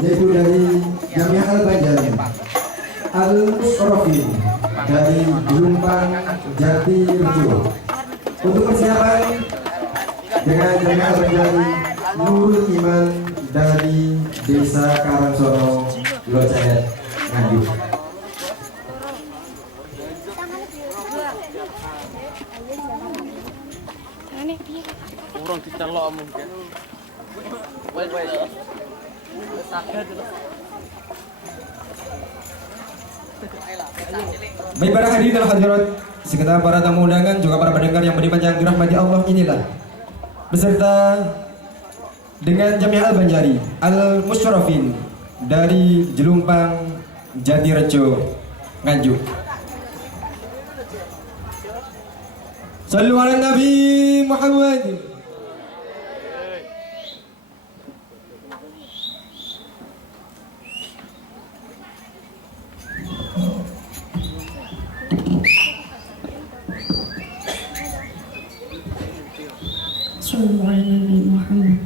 yaitu dari Jamiah Al-Banjari Al-Musrofin dari Jumpang Jati Rejo. Untuk persiapan dengan Jamiah Al-Banjari Nurul Iman dari Desa Karangsono Locahet Nganjuk. Kurang dicelok mungkin. Wes. Baik para hadirin dan hadirat, segenap para tamu undangan juga para pendengar yang beriman yang dirahmati Allah, inilah beserta dengan Jamiah Al-Banjari Al-Musyrafin dari Jelumpang Jatirejo Nganjuk. Sallu ala Nabi Muhammad. Sallu ala Nabi Muhammad.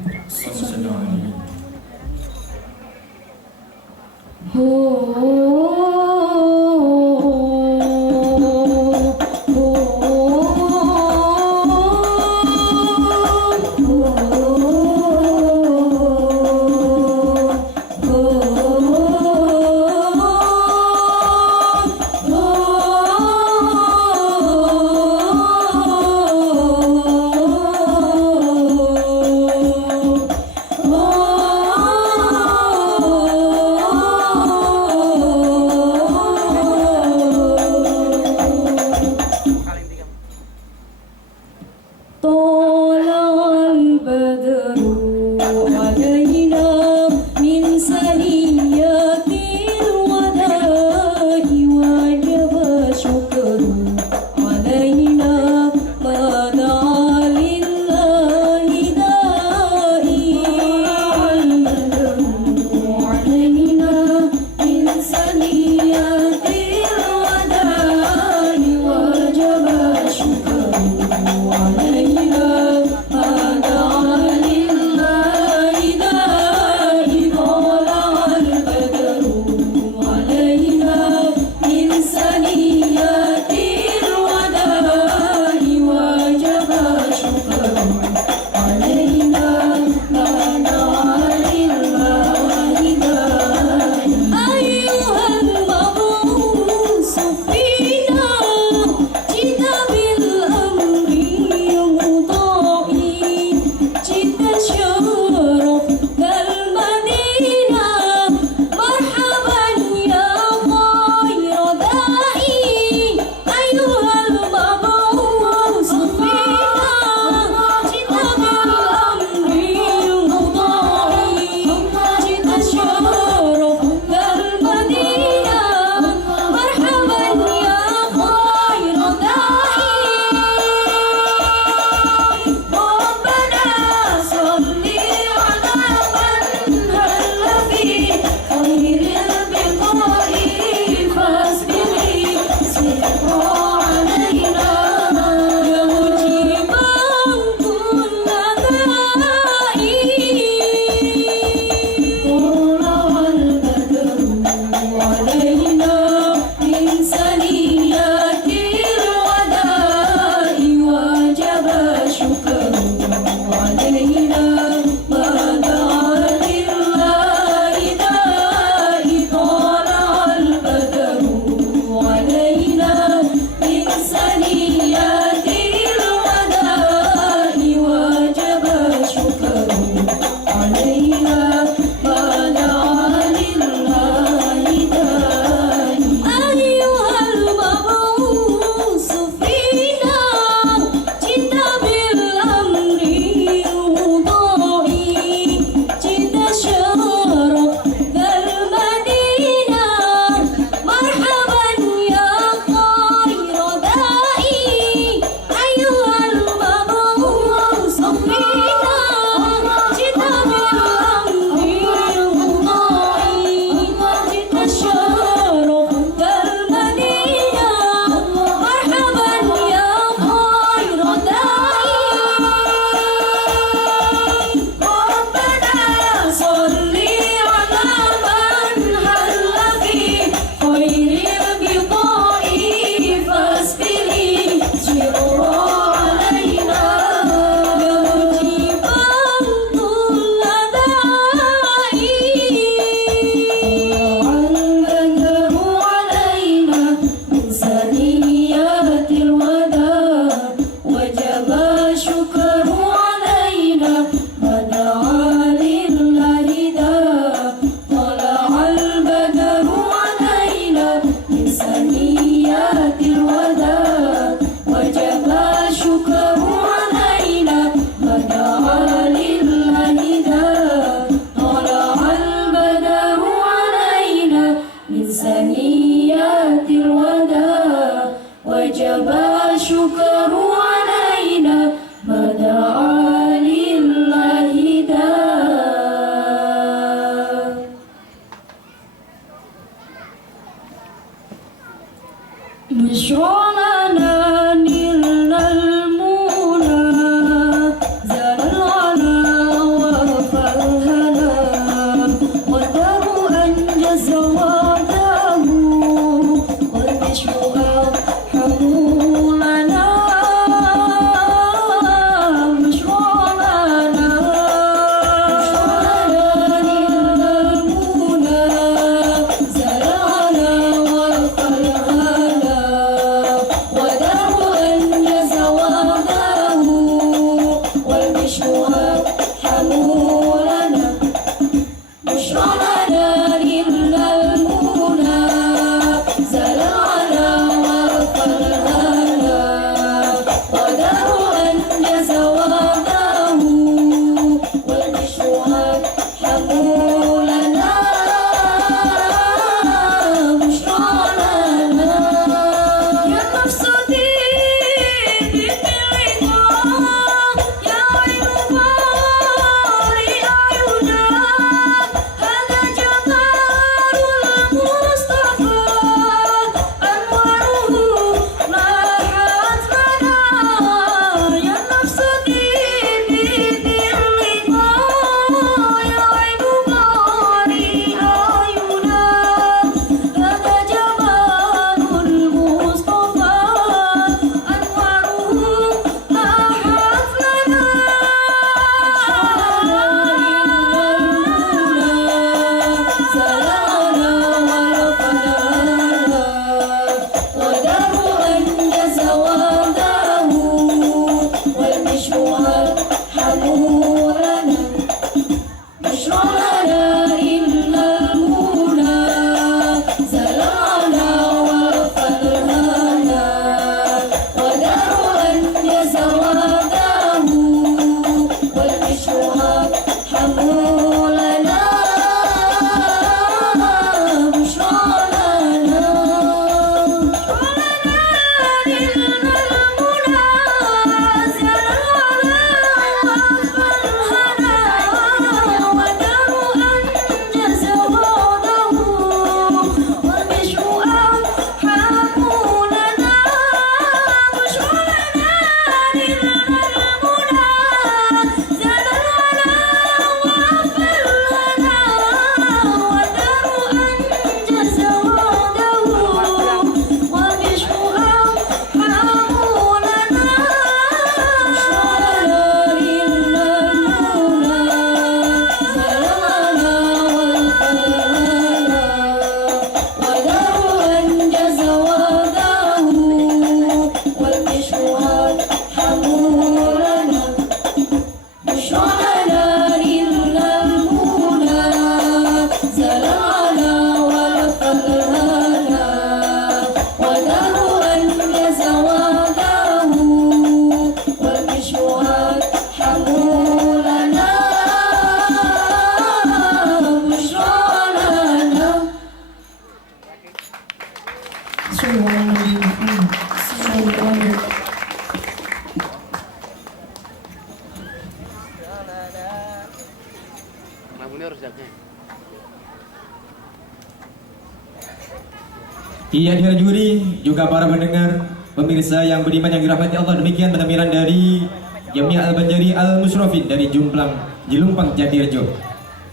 Iya, dear juri, juga para pendengar, pemirsa yang beriman yang dirahmati Allah, demikian penampilan dari Jamiah Al-Banjari Al-Musyrafin dari Jelumpang Jatirejo.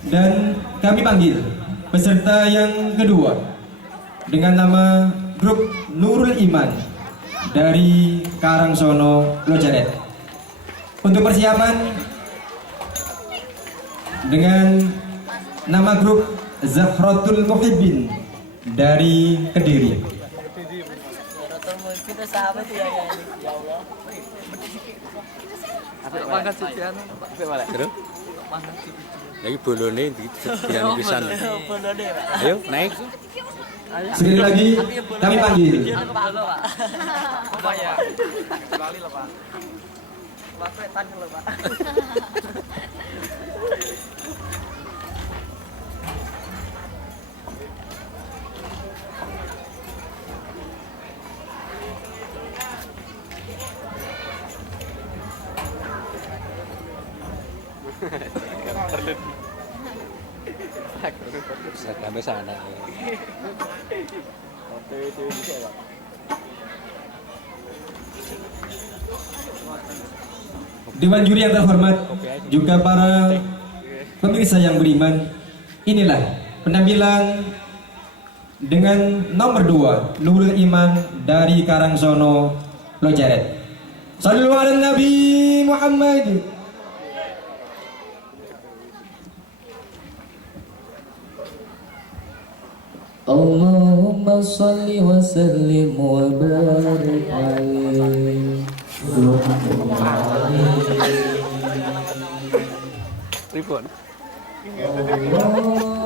Dan kami panggil peserta yang kedua dengan nama grup Nurul Iman dari Karangsono, Lojaret. Untuk persiapan dengan nama grup Zahratul Muhibbin dari Kediri. Kita sahabat ya Allah. Makan cucian. Terus? Lagi bolone diang pisan. Ayo naik. Sekali lagi kami panggil Apa ya? Lali lah, Pak. Wapetan kalau, Pak. Sampai sana. Oke, itu juga, Pak. Dewan juri yang terhormat, juga para pemirsa yang beriman, inilah penampilan dengan nomor 2 Nurul Iman dari Karangsono Lojaret. Sallu ala Nabi Muhammad. Allahumma salli wa sallim wa barik alaihi. Ribon. Allah